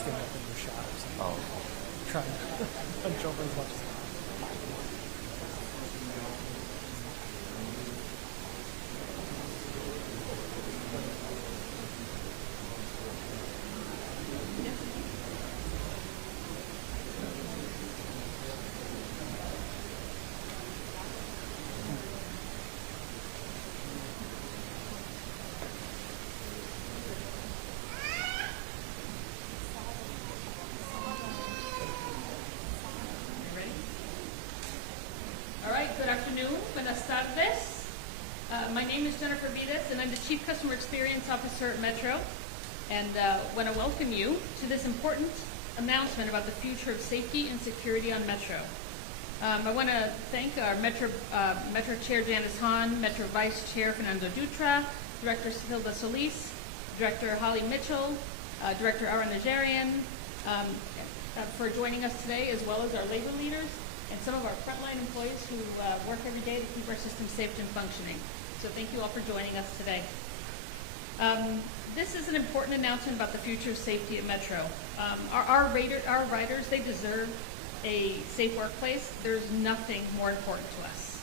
stand up in your shot or something. Oh. Trying to punch over as much as possible. Buenas tardes. My name is Jennifer Vides, and I'm the Chief Customer Experience Officer at Metro. And want to welcome you to this important announcement about the future of safety and security on Metro. I want to thank our Metro Chair Janice Hahn, Metro Vice Chair Fernando Dutra, Director Hilda Solis, Director Holly Mitchell, Director Ara Najarian, for joining us today, as well as our labor leaders and some of our frontline employees who work every day to keep our system safe and functioning. So thank you all for joining us today. This is an important announcement about the future of safety at Metro. Our riders, they deserve a safe workplace. There's nothing more important to us.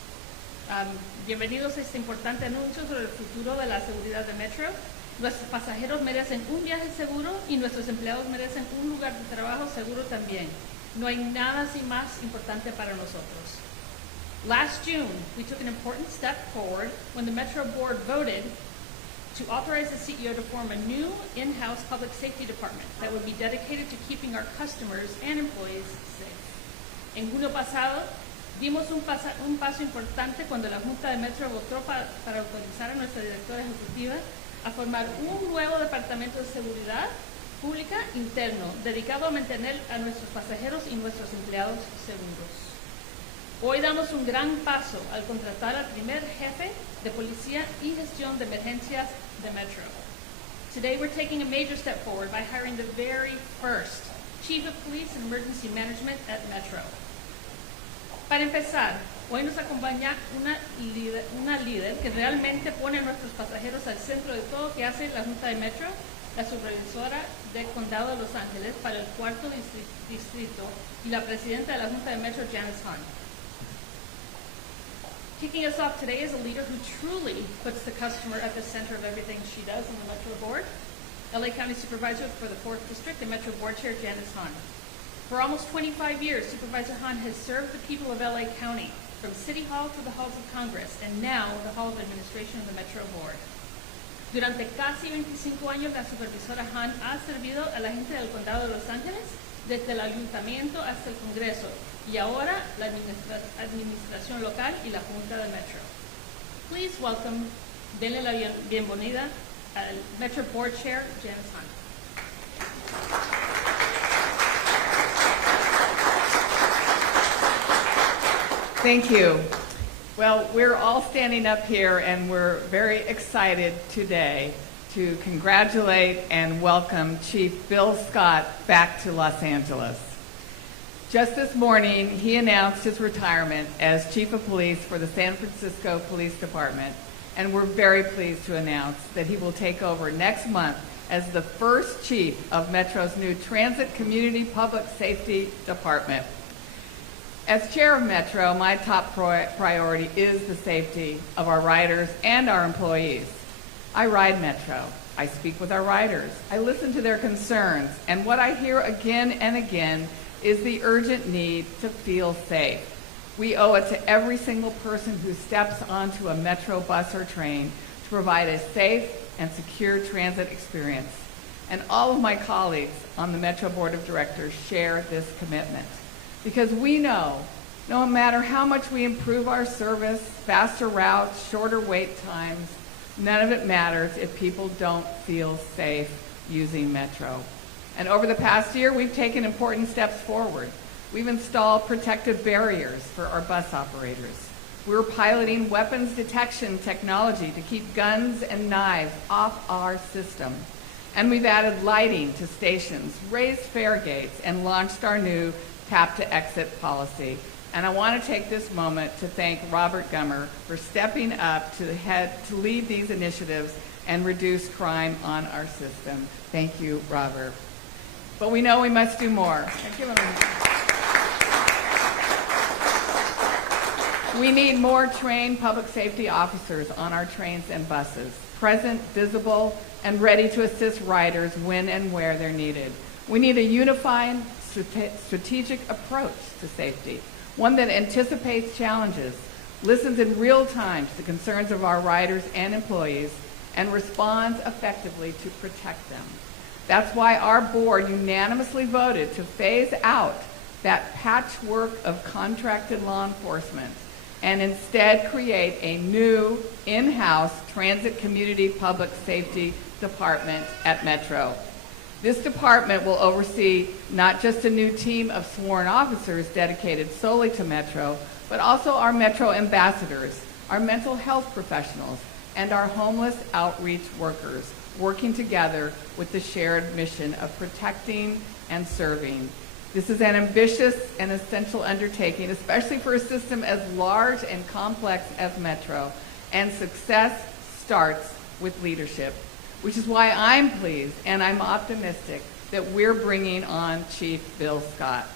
Bienvenidos a este importante anuncio sobre el futuro de la seguridad de Metro. Nuestros pasajeros merecen un viaje seguro y nuestros empleados merecen un lugar de trabajo seguro también. No hay nada así más importante para nosotros. Last June, we took an important step forward when the Metro Board voted to authorize the CEO to form a new in-house public safety department that would be dedicated to keeping our customers and employees safe. En junio pasado, dimos un paso importante cuando la Junta de Metro votó para autorizar a nuestra directora ejecutiva a formar un nuevo departamento de seguridad pública interno, dedicado a mantener a nuestros pasajeros y nuestros empleados seguros. Hoy damos un gran paso al contratar al primer jefe de policía y gestión de emergencias de Metro. Today we're taking a major step forward by hiring the very first Chief of Police and Emergency Management at Metro. Para empezar, hoy nos acompaña una líder que realmente pone a nuestros pasajeros al centro de todo lo que hace la Junta de Metro, la supervisora del Condado de Los Ángeles para el cuarto distrito y la presidenta de la Junta de Metro, Janice Hahn. Kicking us off today is a leader who truly puts the customer at the center of everything she does on the Metro Board, LA County Supervisor for the 4th District and Metro Board Chair, Janice Hahn. For almost 25 years, Supervisor Hahn has served the people of LA County, from City Hall to the halls of Congress, and now the Hall of Administration of the Metro Board. Durante casi 25 años, la supervisora Hahn ha servido a la gente del Condado de Los Ángeles, desde el ayuntamiento hasta el Congreso, y ahora la administración local y la Junta de Metro. Please welcome, denle la bienvenida al Metro Board Chair, Janice Hahn. Thank you. Well, we're all standing up here and we're very excited today to congratulate and welcome Chief Bill Scott back to Los Angeles. Just this morning, he announced his retirement as Chief of Police for the San Francisco Police Department, and we're very pleased to announce that he will take over next month as the first Chief of Metro's new Transit Community Public Safety Department. As chair of Metro, my top priority is the safety of our riders and our employees. I ride Metro. I speak with our riders. I listen to their concerns. And what I hear again and again is the urgent need to feel safe. We owe it to every single person who steps onto a Metro bus or train to provide a safe and secure transit experience. And all of my colleagues on the Metro Board of Directors share this commitment. Because we know, no matter how much we improve our service, faster routes, shorter wait times, none of it matters if people don't feel safe using Metro. And over the past year, we've taken important steps forward. We've installed protective barriers for our bus operators. We're piloting weapons detection technology to keep guns and knives off our system. And we've added lighting to stations, raised fare gates, and launched our new tap-to-exit policy. And I want to take this moment to thank Robert Gummer for stepping up to lead these initiatives and reduce crime on our system. Thank you, Robert. but we know we must do more. We need more trained public safety officers on our trains and buses, present, visible, and ready to assist riders when and where they're needed. We need a unified, strategic approach to safety, one that anticipates challenges, listens in real time to the concerns of our riders and employees, and responds effectively to protect them. That's why our board unanimously voted to phase out that patchwork of contracted law enforcement and instead create a new in-house transit community public safety department at Metro. This department will oversee not just a new team of sworn officers dedicated solely to Metro, but also our Metro ambassadors, our mental health professionals, and our homeless outreach workers, working together with the shared mission of protecting and serving. This is an ambitious and essential undertaking, especially for a system as large and complex as Metro, and success starts with leadership, which is why I'm pleased and I'm optimistic that we're bringing on Chief Bill Scott.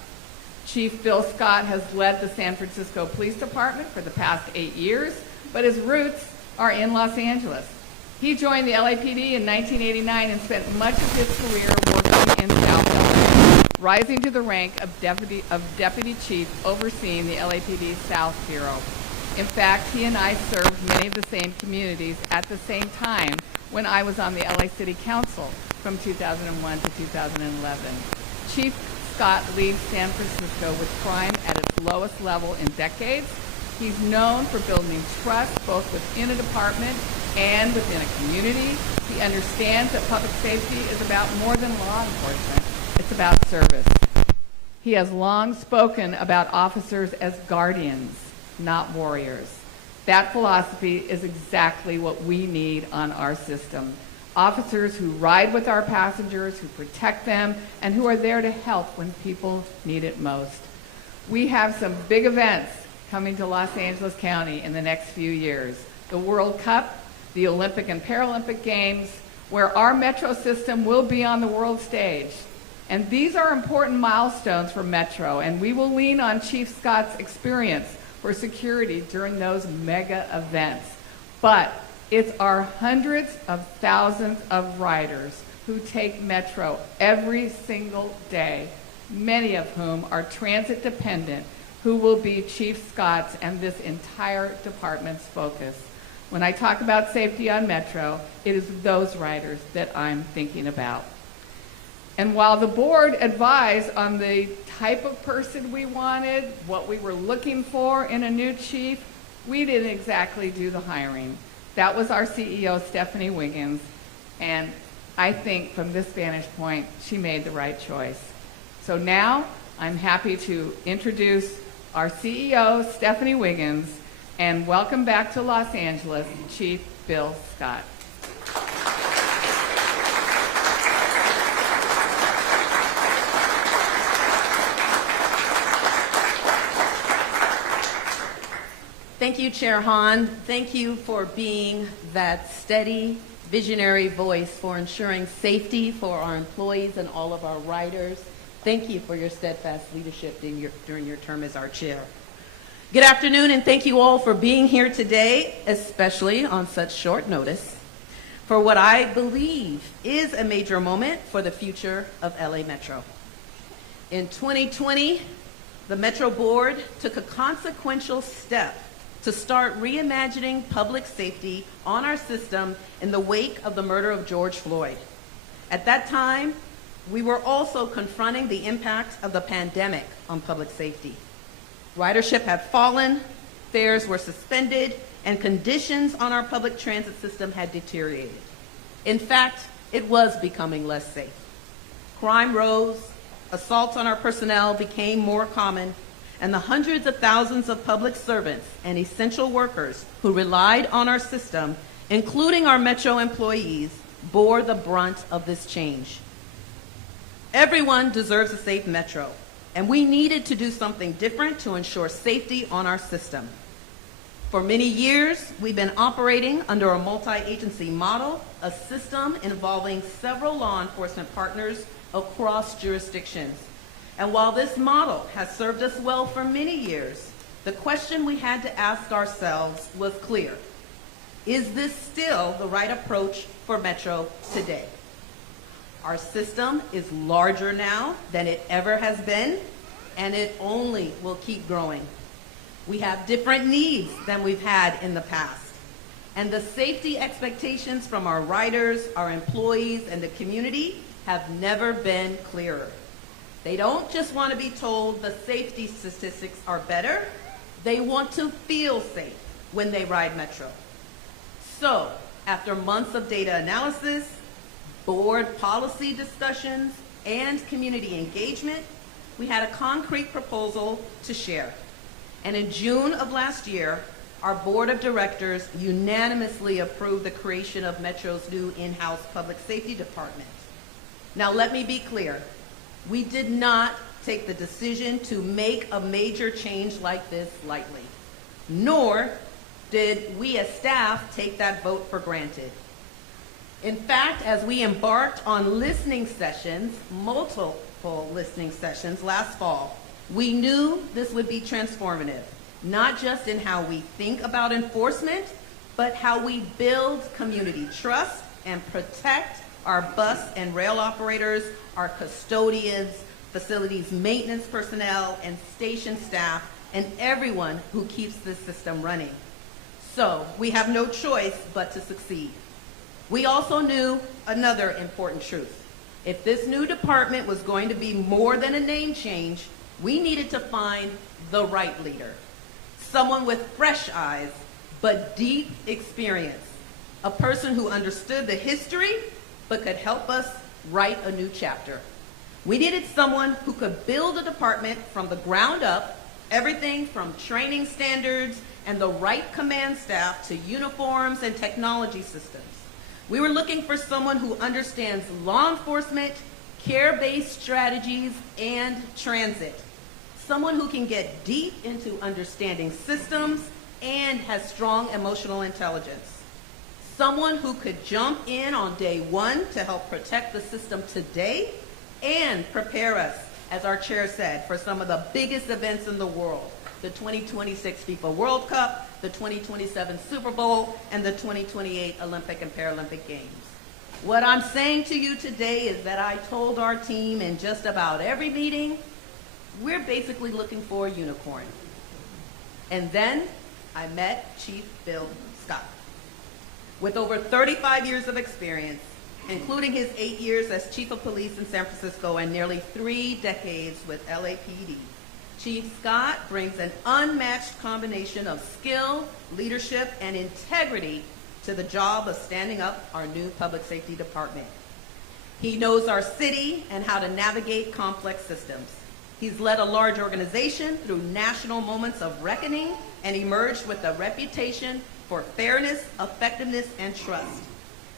Chief Bill Scott has led the San Francisco Police Department for the past 8 years, but his roots are in Los Angeles. He joined the LAPD in 1989 and spent much of his career working in South Florida, rising to the rank of deputy chief overseeing the LAPD South Bureau. In fact, he and I served many of the same communities at the same time when I was on the LA City Council from 2001 to 2011. Chief Scott leads San Francisco with crime at its lowest level in decades. He's known for building trust both within a department and within a community. He understands that public safety is about more than law enforcement. It's about service. He has long spoken about officers as guardians, not warriors. That philosophy is exactly what we need on our system. Officers who ride with our passengers, who protect them, and who are there to help when people need it most. We have some big events coming to Los Angeles County in the next few years. The World Cup, the Olympic and Paralympic Games, where our Metro system will be on the world stage. And these are important milestones for Metro, and we will lean on Chief Scott's experience for security during those mega events. But it's our hundreds of thousands of riders who take Metro every single day, many of whom are transit dependent, who will be Chief Scott's and this entire department's focus. When I talk about safety on Metro, it is those riders that I'm thinking about. And while the board advised on the type of person we wanted, what we were looking for in a new chief, we didn't exactly do the hiring. That was our CEO, Stephanie Wiggins, and I think from this vantage point, she made the right choice. So now, I'm happy to introduce our CEO, Stephanie Wiggins, and welcome back to Los Angeles, Chief Bill Scott. Thank you, Chair Hahn. Thank you for being that steady, visionary voice for ensuring safety for our employees and all of our riders. Thank you for your steadfast leadership during your term as our chair. Good afternoon, and thank you all for being here today, especially on such short notice, for what I believe is a major moment for the future of LA Metro. In 2020, the Metro Board took a consequential step to start reimagining public safety on our system in the wake of the murder of George Floyd. At that time, we were also confronting the impact of the pandemic on public safety. Ridership had fallen, fares were suspended, and conditions on our public transit system had deteriorated. In fact, it was becoming less safe. Crime rose, assaults on our personnel became more common, and the hundreds of thousands of public servants and essential workers who relied on our system, including our Metro employees, bore the brunt of this change. Everyone deserves a safe Metro, and we needed to do something different to ensure safety on our system. For many years, we've been operating under a multi-agency model, a system involving several law enforcement partners across jurisdictions. And while this model has served us well for many years, the question we had to ask ourselves was clear. Is this still the right approach for Metro today? Our system is larger now than it ever has been, and it only will keep growing. We have different needs than we've had in the past, and the safety expectations from our riders, our employees, and the community have never been clearer. They don't just want to be told the safety statistics are better, they want to feel safe when they ride Metro. So, after months of data analysis, board policy discussions, and community engagement, we had a concrete proposal to share. And in June of last year, our board of directors unanimously approved the creation of Metro's new in-house public safety department. Now let me be clear, we did not take the decision to make a major change like this lightly, nor did we as staff take that vote for granted. In fact, as we embarked on listening sessions, multiple listening sessions last fall, we knew this would be transformative, not just in how we think about enforcement, but how we build community trust and protect our bus and rail operators, our custodians, facilities maintenance personnel, and station staff, and everyone who keeps this system running. So we have no choice but to succeed. We also knew another important truth. If this new department was going to be more than a name change, we needed to find the right leader. Someone with fresh eyes, but deep experience. A person who understood the history, but could help us write a new chapter. We needed someone who could build a department from the ground up, everything from training standards and the right command staff to uniforms and technology systems. We were looking for someone who understands law enforcement, care-based strategies, and transit. Someone who can get deep into understanding systems and has strong emotional intelligence. Someone who could jump in on day one to help protect the system today and prepare us, as our chair said, for some of the biggest events in the world, the 2026 FIFA World Cup, the 2027 Super Bowl, and the 2028 Olympic and Paralympic Games. What I'm saying to you today is that I told our team in just about every meeting, we're basically looking for a unicorn. And then I met Chief Bill Scott. With over 35 years of experience, including his 8 years as Chief of Police in San Francisco and nearly 3 decades with LAPD, Chief Scott brings an unmatched combination of skill, leadership, and integrity to the job of standing up our new public safety department. He knows our city and how to navigate complex systems. He's led a large organization through national moments of reckoning and emerged with a reputation for fairness, effectiveness, and trust.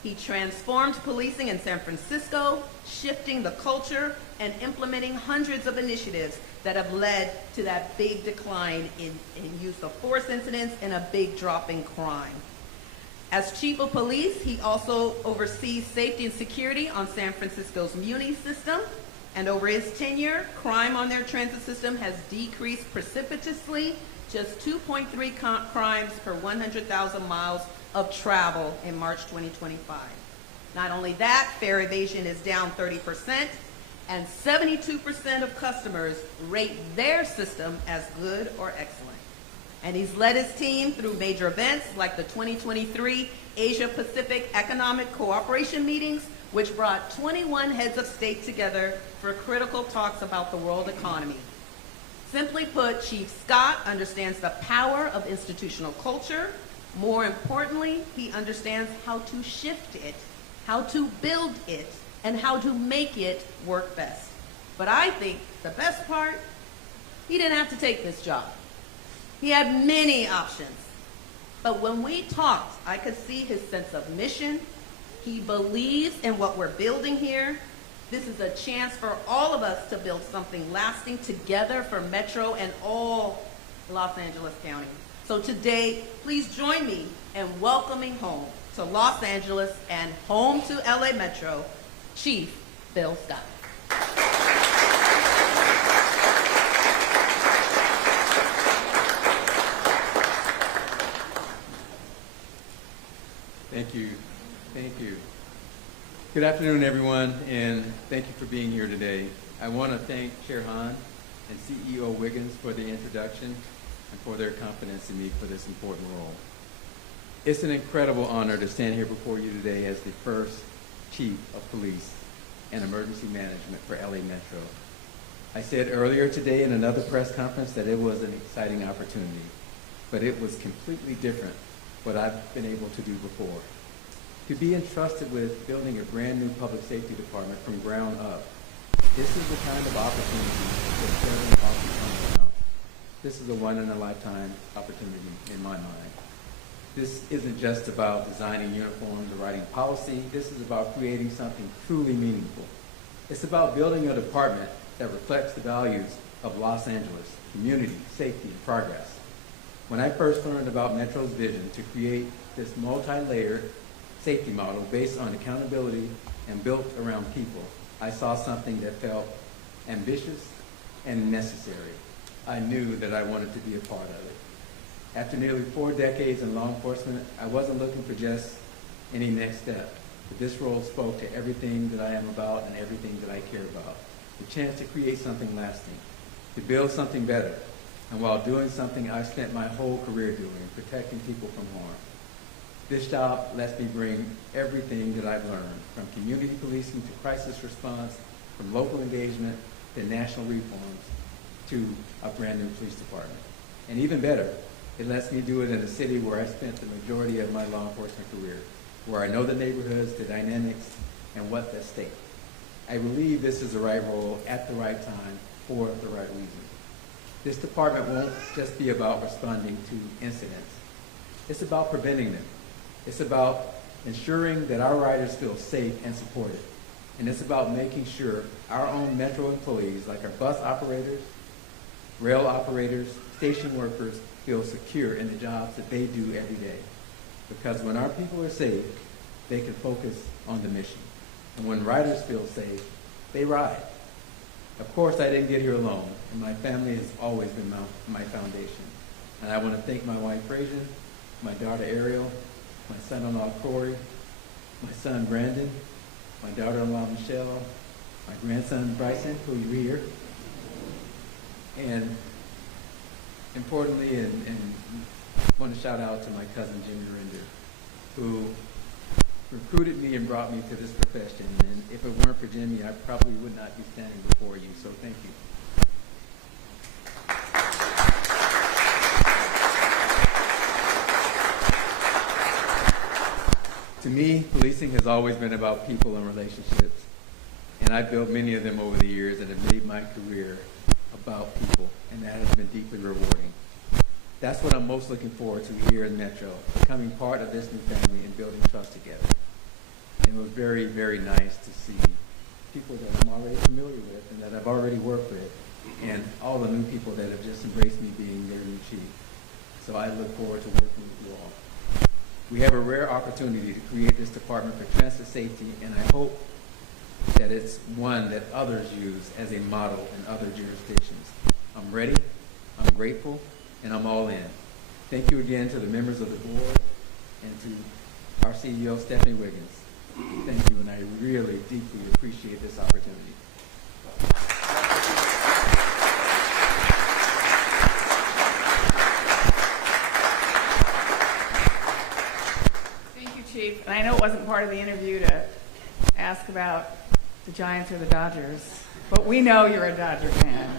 He transformed policing in San Francisco, shifting the culture and implementing hundreds of initiatives that have led to that big decline in use of force incidents and a big drop in crime. As Chief of Police, he also oversees safety and security on San Francisco's Muni system, and over his tenure, crime on their transit system has decreased precipitously, just 2.3 crimes per 100,000 miles of travel in March 2025. Not only that, fare evasion is down 30%, and 72% of customers rate their system as good or excellent. And he's led his team through major events like the 2023 Asia Pacific Economic Cooperation meetings, which brought 21 heads of state together for critical talks about the world economy. Simply put, Chief Scott understands the power of institutional culture. More importantly, he understands how to shift it, how to build it, and how to make it work best. But I think the best part, he didn't have to take this job. He had many options. But when we talked, I could see his sense of mission. He believes in what we're building here. This is a chance for all of us to build something lasting together for Metro and all Los Angeles County. So today, please join me in welcoming home to Los Angeles and home to LA Metro, Chief Bill Scott. Thank you. Thank you. Good afternoon, everyone, and thank you for being here today. I want to thank Chair Hahn and CEO Wiggins for the introduction and for their confidence in me for this important role. It's an incredible honor to stand here before you today as the first Chief of Police and Emergency Management for LA Metro. I said earlier today in another press conference that it was an exciting opportunity, but it was completely different what I've been able to do before. To be entrusted with building a brand new public safety department from ground up, this is the kind of opportunity that doesn't often come around. This is a one-in-a-lifetime opportunity in my mind. This isn't just about designing uniforms or writing policy. This is about creating something truly meaningful. It's about building a department that reflects the values of Los Angeles, community, safety, and progress. When I first learned about Metro's vision to create this multi-layered safety model based on accountability and built around people, I saw something that felt ambitious and necessary. I knew that I wanted to be a part of it. After nearly 4 decades in law enforcement, I wasn't looking for just any next step, but this role spoke to everything that I am about and everything that I care about. The chance to create something lasting, to build something better, and while doing something I've spent my whole career doing, protecting people from harm. This job lets me bring everything that I've learned, from community policing to crisis response, from local engagement to national reforms, to a brand new police department. And even better, it lets me do it in a city where I spent the majority of my law enforcement career, where I know the neighborhoods, the dynamics, and what's at stake. I believe this is the right role at the right time for the right reasons. This department won't just be about responding to incidents. It's about preventing them. It's about ensuring that our riders feel safe and supported. And it's about making sure our own Metro employees, like our bus operators, rail operators, station workers, feel secure in the jobs that they do every day. Because when our people are safe, they can focus on the mission. And when riders feel safe, they ride. Of course, I didn't get here alone, and my family has always been my foundation. And I want to thank my wife, Frazier, my daughter, Ariel, my son-in-law, Corey, my son, Brandon, my daughter-in-law, Michelle, my grandson, Bryson, who you hear, and importantly, and I want to shout out to my cousin, Jimmy Rinder, who recruited me and brought me to this profession. And if it weren't for Jimmy, I probably would not be standing before you, so thank you. To me, policing has always been about people and relationships, and I've built many of them over the years and have made my career about people, and that has been deeply rewarding. That's what I'm most looking forward to here in Metro, becoming part of this new family and building trust together. And it was very, very nice to see people that I'm already familiar with and that I've already worked with, and all the new people that have just embraced me being their new chief. So I look forward to working with you all. We have a rare opportunity to create this department for transit safety, and I hope that it's one that others use as a model in other jurisdictions. I'm ready, I'm grateful, and I'm all in. Thank you again to the members of the board and to our CEO, Stephanie Wiggins. Thank you, and I really deeply appreciate this opportunity. Thank you, Chief. And I know it wasn't part of the interview to ask about the Giants or the Dodgers, but we know you're a Dodger fan.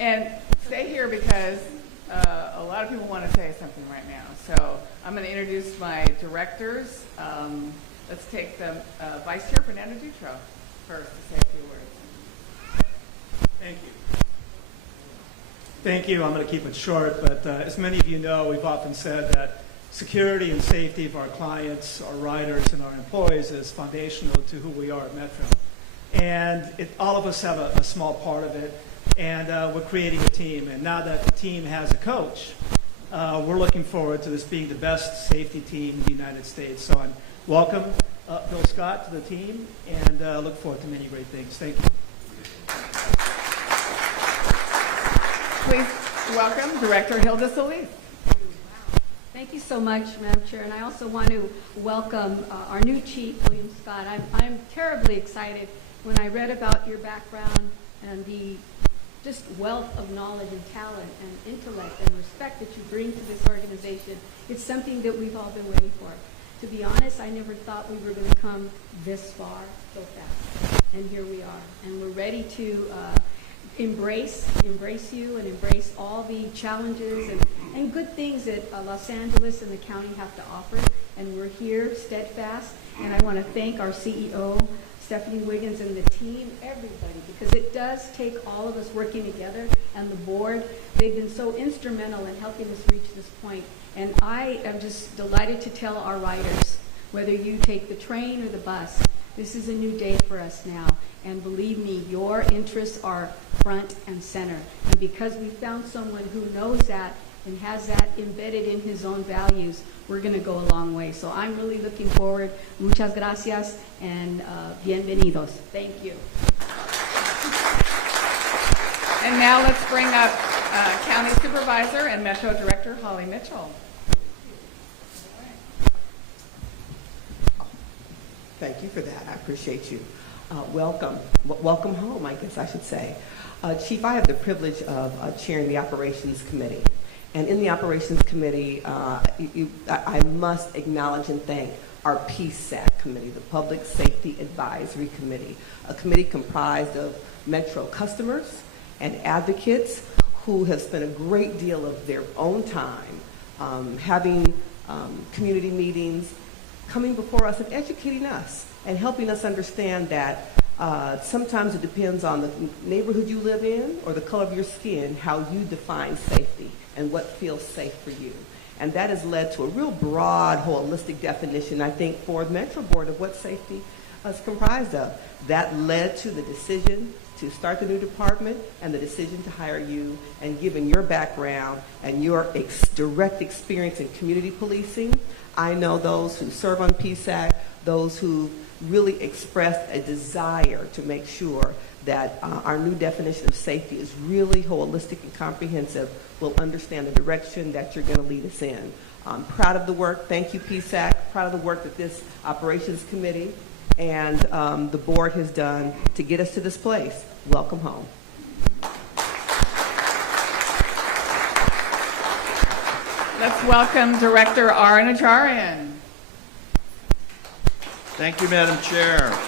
And stay here because a lot of people want to say something right now. So I'm going to introduce my directors. Let's take the Vice Chair, Fernando Dutro, first to say a few words. Thank you. Thank you. I'm going to keep it short, but as many of you know, we've often said that security and safety of our clients, our riders, and our employees is foundational to who we are at Metro. And all of us have a small part of it, and we're creating a team. And now that the team has a coach, we're looking forward to this being the best safety team in the United States. So I welcome Bill Scott to the team, and look forward to many great things. Thank you. Please welcome Director Hilda Solis. Thank you so much, Madam Chair, and I also want to welcome our new chief, William Scott. I'm terribly excited when I read about your background and the just wealth of knowledge and talent and intellect and respect that you bring to this organization. It's something that we've all been waiting for. To be honest, I never thought we were going to come this far so fast, and here we are. And we're ready to embrace you and embrace all the challenges and good things that Los Angeles and the county have to offer. And we're here steadfast. And I want to thank our CEO, Stephanie Wiggins, and the team, everybody, because it does take all of us working together, and the board. They've been so instrumental in helping us reach this point. And I am just delighted to tell our riders, whether you take the train or the bus, this is a new day for us now. And believe me, your interests are front and center. And because we found someone who knows that and has that embedded in his own values, we're going to go a long way. So I'm really looking forward. Muchas gracias and bienvenidos. Thank you. And now let's bring up County Supervisor and Metro Director Holly Mitchell. Thank you for that. I appreciate you. Welcome home, I guess I should say. Chief, I have the privilege of chairing the Operations Committee. And in the Operations Committee, I must acknowledge and thank our PSAC committee, the Public Safety Advisory Committee, a committee comprised of Metro customers and advocates who have spent a great deal of their own time having community meetings, coming before us and educating us and helping us understand that sometimes it depends on the neighborhood you live in or the color of your skin, how you define safety and what feels safe for you. And that has led to a real broad, holistic definition, I think, for the Metro Board of what safety is comprised of. That led to the decision to start the new department and the decision to hire you. And given your background and your direct experience in community policing, I know those who serve on PSAC, those who really expressed a desire to make sure that our new definition of safety is really holistic and comprehensive, will understand the direction that you're going to lead us in. I'm proud of the work. Thank you, PSAC. Proud of the work that this Operations Committee and the board has done to get us to this place. Welcome home. Let's welcome Director R. Najarian. Thank you, Madam Chair.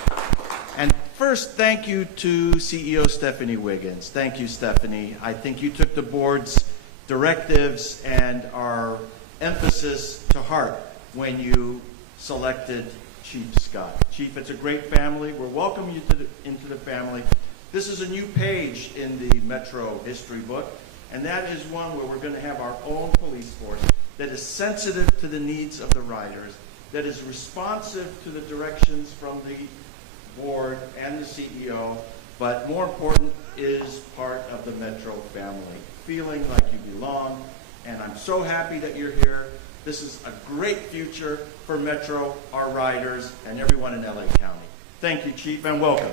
And first, thank you to CEO Stephanie Wiggins. Thank you, Stephanie. I think you took the board's directives and our emphasis to heart when you selected Chief Scott. Chief, it's a great family. We're welcoming you into the family. This is a new page in the Metro history book, and that is one where we're going to have our own police force that is sensitive to the needs of the riders, that is responsive to the directions from the board and the CEO, but more important, is part of the Metro family, feeling like you belong. And I'm so happy that you're here. This is a great future for Metro, our riders, and everyone in LA County. Thank you, Chief, and welcome.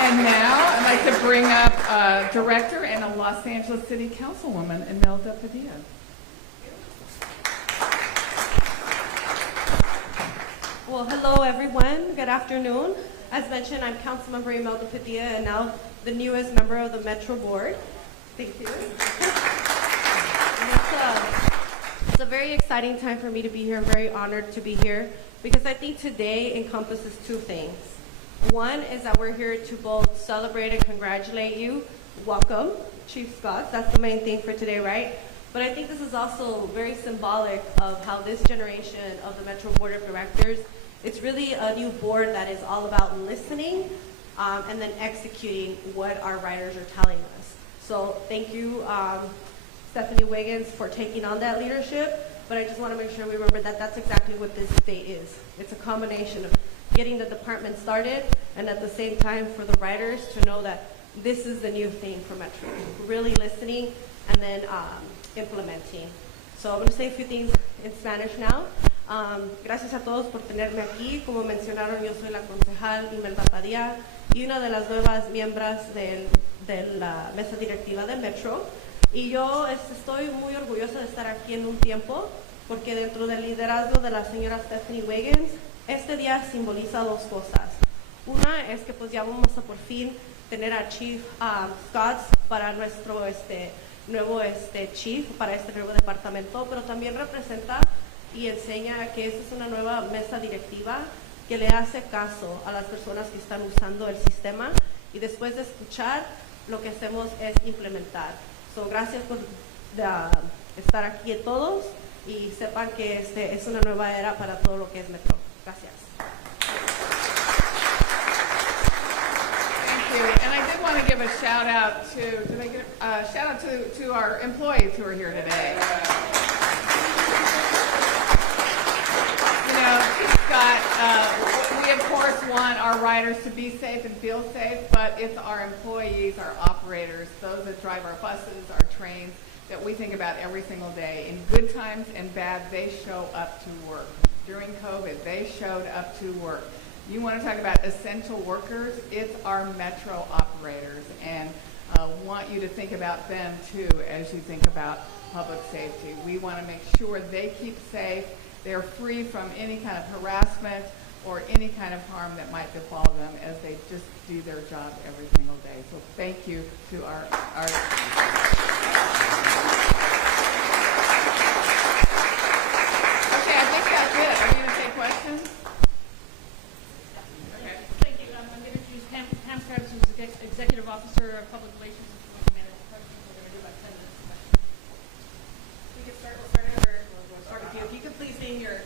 And now I'd like to bring up Director and a Los Angeles City Councilwoman, Imelda Padilla. Well, hello everyone. Good afternoon. As mentioned, I'm Councilmember Imelda Padilla, and now the newest member of the Metro Board. Thank you. It's a very exciting time for me to be here. I'm very honored to be here because I think today encompasses two things. One is that we're here to both celebrate and congratulate you. Welcome, Chief Scott. That's the main thing for today, right? But I think this is also very symbolic of how this generation of the Metro Board of Directors, it's really a new board that is all about listening and then executing what our riders are telling us. So thank you, Stephanie Wiggins, for taking on that leadership. But I just want to make sure we remember that that's exactly what this state is. It's a combination of getting the department started and at the same time for the riders to know that this is the new thing for Metro. Really listening and then implementing. So I'm going to say a few things in Spanish now. Gracias a todos por tenerme aquí. Como mencionaron, yo soy la concejal Imelda Padilla y una de las nuevas miembros de la mesa directiva de Metro. Y yo estoy muy orgullosa de estar aquí en un tiempo, porque dentro del liderazgo de la señora Stephanie Wiggins, este día simboliza dos cosas. Una es que pues ya vamos a por fin tener a Chief Scott para nuestro nuevo chief, para este nuevo departamento, pero también representa y enseña que esta es una nueva mesa directiva que le hace caso a las personas que están usando el sistema, y después de escuchar, lo que hacemos es implementar. Gracias por estar aquí todos, y sepan que es una nueva era para todo lo que es Metro. Gracias. Thank you. And I did want to give a shout out to our employees who are here today. You know, Scott, we of course want our riders to be safe and feel safe, but it's our employees, our operators, those that drive our buses, our trains, that we think about every single day. In good times and bad, they show up to work. During COVID, they showed up to work. You want to talk about essential workers? It's our Metro operators, and want you to think about them too as you think about public safety. We want to make sure they keep safe, they're free from any kind of harassment or any kind of harm that might befall them as they just do their job every single day. So thank you to our Okay, I think that's it. Are you going to take questions? Okay. Thank you. I'm going to introduce Pam Krebs, who's the Executive Officer of Public Relations and Community Management. We're going to do about 10 minutes. We can start with we'll start with you. If you could please name your...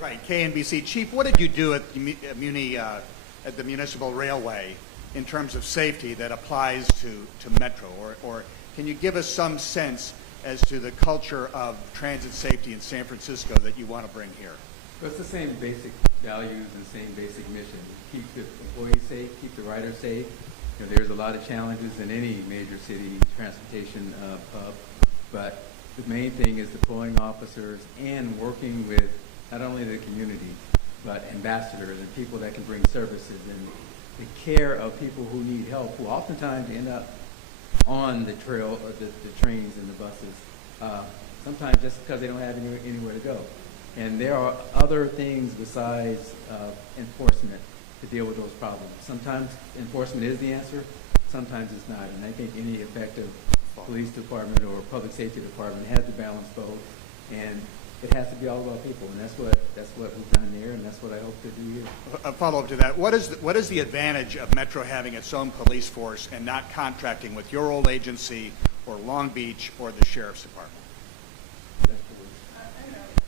Right, KNBC. Chief, what did you do at the Municipal Railway in terms of safety that applies to Metro? Or can you give us some sense as to the culture of transit safety in San Francisco that you want to bring here? Well, it's the same basic values and same basic mission. Keep the employees safe, keep the riders safe. You know, there's a lot of challenges in any major city transportation hub, but the main thing is deploying officers and working with not only the community, but ambassadors and people that can bring services and the care of people who need help, who oftentimes end up on the trail or the trains and the buses, sometimes just because they don't have anywhere to go. And there are other things besides enforcement to deal with those problems. Sometimes enforcement is the answer, sometimes it's not. And I think any effective police department or public safety department has to balance both. And it has to be all about people, and that's what we've done there, and that's what I hope to do here. A follow-up to that, what is the advantage of Metro having its own police force and not contracting with your old agency or Long Beach or the Sheriff's Department?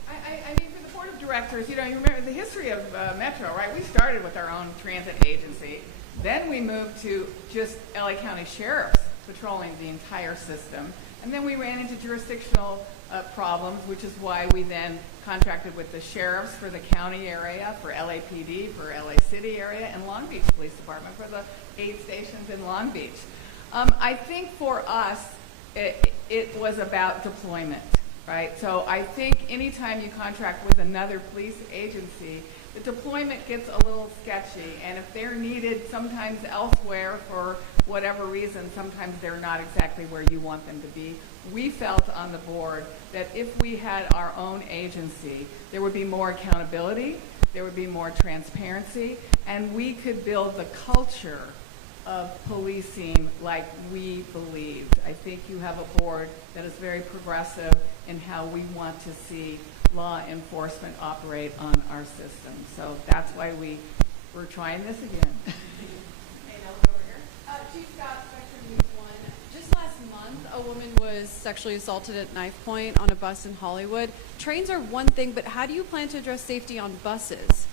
I mean, for the board of directors, you know, you remember the history of Metro, right? We started with our own transit agency. Then we moved to just LA County sheriffs patrolling the entire system. And then we ran into jurisdictional problems, which is why we then contracted with the sheriffs for the county area, for LAPD, for LA City area, and Long Beach Police Department for the 8 stations in Long Beach. I think for us, it was about deployment, right? So I think anytime you contract with another police agency, the deployment gets a little sketchy, and if they're needed sometimes elsewhere for whatever reason, sometimes they're not exactly where you want them to be. We felt on the board that if we had our own agency, there would be more accountability, there would be more transparency, and we could build the culture of policing like we believed. I think you have a board that is very progressive in how we want to see law enforcement operate on our system. So that's why we're trying this again. Chief Scott, Spectrum News 1. Just last month, a woman was sexually assaulted at knife point on a bus in Hollywood. Trains are one thing, but how do you plan to address safety on buses?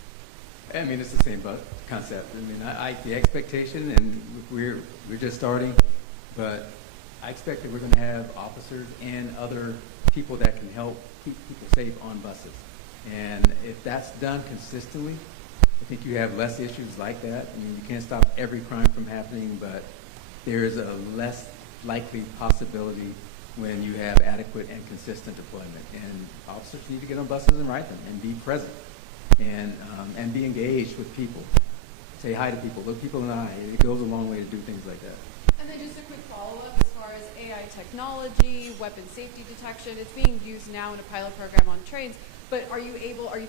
I mean, it's the same concept. I mean, the expectation, and we're just starting, but I expect that we're going to have officers and other people that can help keep people safe on buses. And if that's done consistently, I think you have less issues like that. I mean, you can't stop every crime from happening, but there's a less likely possibility when you have adequate and consistent deployment. And officers need to get on buses and ride them and be present and be engaged with people. Say hi to people, look people in the eye. It goes a long way to do things like that. And then just a quick follow-up as far as AI technology, weapon safety detection. It's being used now in a pilot program on trains. But are you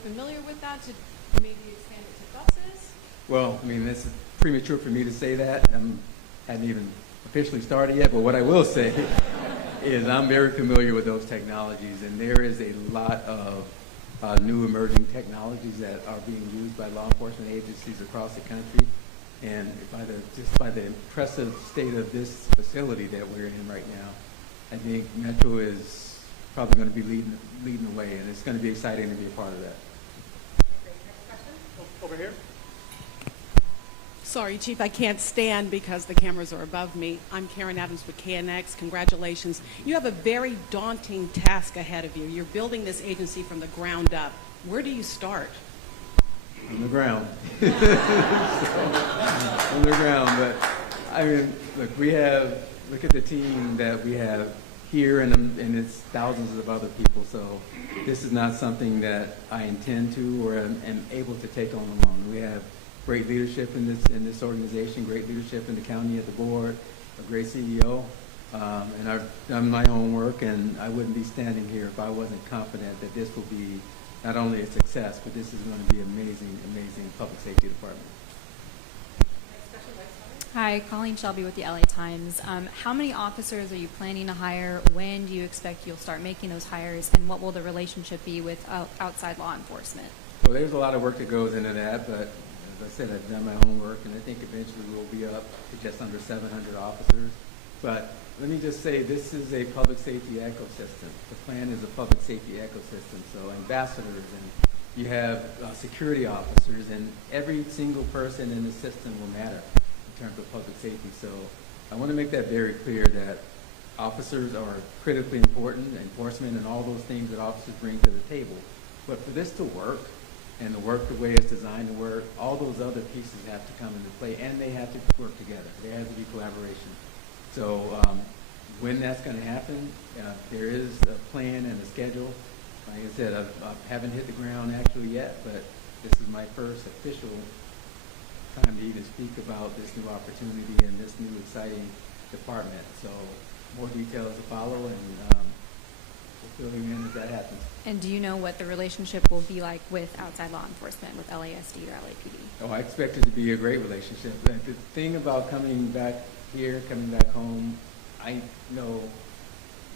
familiar with that to maybe expand it to buses? Well, I mean, this is premature for me to say that. I hadn't even officially started yet, but what I will say is I'm very familiar with those technologies, and there is a lot of new emerging technologies that are being used by law enforcement agencies across the country. And by the impressive state of this facility that we're in right now, I think Metro is probably going to be leading the way, and it's going to be exciting to be a part of that. Over here. Sorry, Chief, I can't stand because the cameras are above me. I'm Karen Adams with KNX. Congratulations. You have a very daunting task ahead of you. You're building this agency from the ground up. Where do you start? On the ground. On the ground, but I mean, look, look at the team that we have here, and it's thousands of other people, so this is not something that I intend to or am able to take on alone. We have great leadership in this organization, great leadership in the county at the board, a great CEO, and I've done my own work, and I wouldn't be standing here if I wasn't confident that this will be not only a success, but this is going to be amazing public safety department. Hi, Colleen Shelby with the LA Times. How many officers are you planning to hire? When do you expect you'll start making those hires? And what will the relationship be with outside law enforcement? Well, there's a lot of work that goes into that, but as I said, I've done my homework, and I think eventually we'll be up to just under 700 officers. But let me just say, this is a public safety ecosystem. The plan is a public safety ecosystem, so ambassadors, and you have security officers, and every single person in the system will matter in terms of public safety. So I want to make that very clear that officers are critically important, enforcement and all those things that officers bring to the table. But for this to work, and to work the way it's designed to work, all those other pieces have to come into play, and they have to work together. There has to be collaboration. So when that's going to happen, there is a plan and a schedule. Like I said, I haven't hit the ground actually yet, but this is my first official time to even speak about this new opportunity and this new exciting department. So more details to follow, and we'll fill you in as that happens. And do you know what the relationship will be like with outside law enforcement, with LASD or LAPD? Oh, I expect it to be a great relationship. The thing about coming back here, coming back home, I know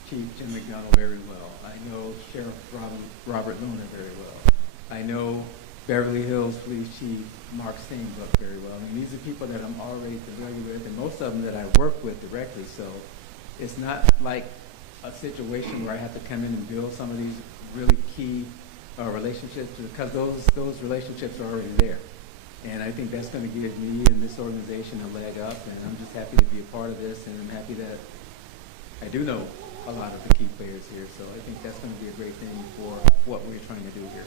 Chief Jim McDonnell very well. I know Sheriff Robert Luna very well. I know Beverly Hills Police Chief Mark Stainbrook very well. I mean, these are people that I'm already familiar with, and most of them that I work with directly. So it's not like a situation where I have to come in and build some of these really key relationships, because those relationships are already there. And I think that's going to give me and this organization a leg up, and I'm just happy to be a part of this, and I'm happy that I do know a lot of the key players here. So I think that's going to be a great thing for what we're trying to do here.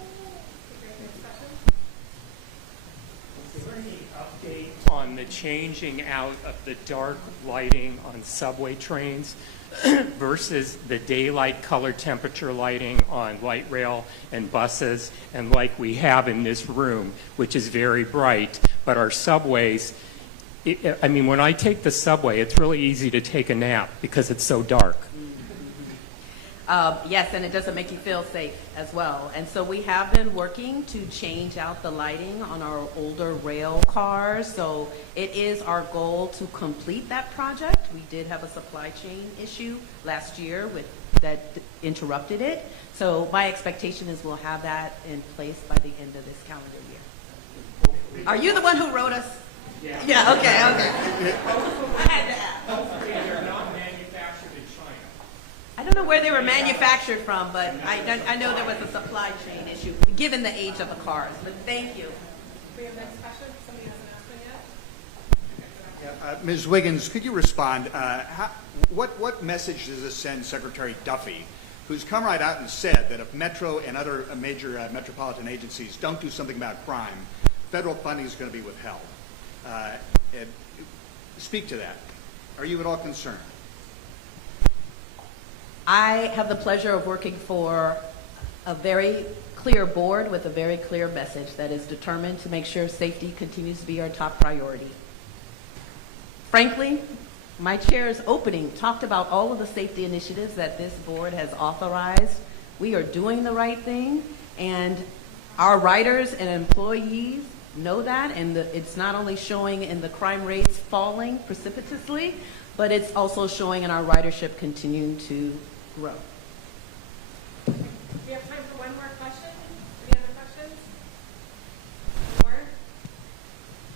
Is there any update on the changing out of the dark lighting on subway trains versus the daylight color temperature lighting on light rail and buses, and like we have in this room, which is very bright, but our subways, I mean, when I take the subway, it's really easy to take a nap because it's so dark. Yes, and it doesn't make you feel safe as well. And so we have been working to change out the lighting on our older rail cars. So it is our goal to complete that project. We did have a supply chain issue last year that interrupted it. So my expectation is we'll have that in place by the end of this calendar year. Are you the one who wrote us? Yeah. Yeah, okay. I had to ask. They're not manufactured in China. I don't know where they were manufactured from, but I know there was a supply chain issue, given the age of the cars. But thank you. We have next question. Somebody hasn't asked one yet. Ms. Wiggins, could you respond? What message does this send Secretary Duffy, who's come right out and said that if Metro and other major metropolitan agencies don't do something about crime, federal funding is going to be withheld? Speak to that. Are you at all concerned? I have the pleasure of working for a very clear board with a very clear message that is determined to make sure safety continues to be our top priority. Frankly, my chair's opening talked about all of the safety initiatives that this board has authorized. We are doing the right thing, and our riders and employees know that, and it's not only showing in the crime rates falling precipitously, but it's also showing in our ridership continuing to grow. We have time for one more question. Any other questions? More?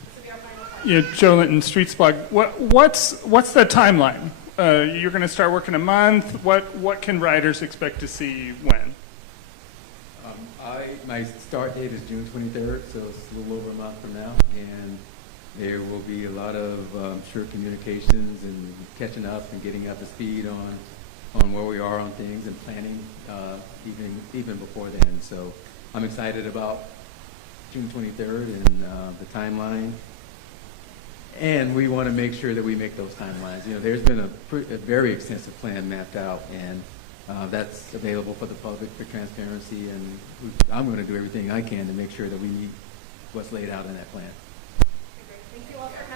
This will be our final question. Yeah, Joe Linton, Streets Blog. What's the timeline? You're going to start working a month. What can riders expect to see when? My start date is June 23rd, so it's a little over a month from now, and there will be a lot of, I'm sure, communications and catching up and getting up to speed on where we are on things and planning even before then. So I'm excited about June 23rd and the timeline. And we want to make sure that we make those timelines. You know, there's been a very extensive plan mapped out, and that's available for the public for transparency, and I'm going to do everything I can to make sure that we meet what's laid out in that plan. Thank you all for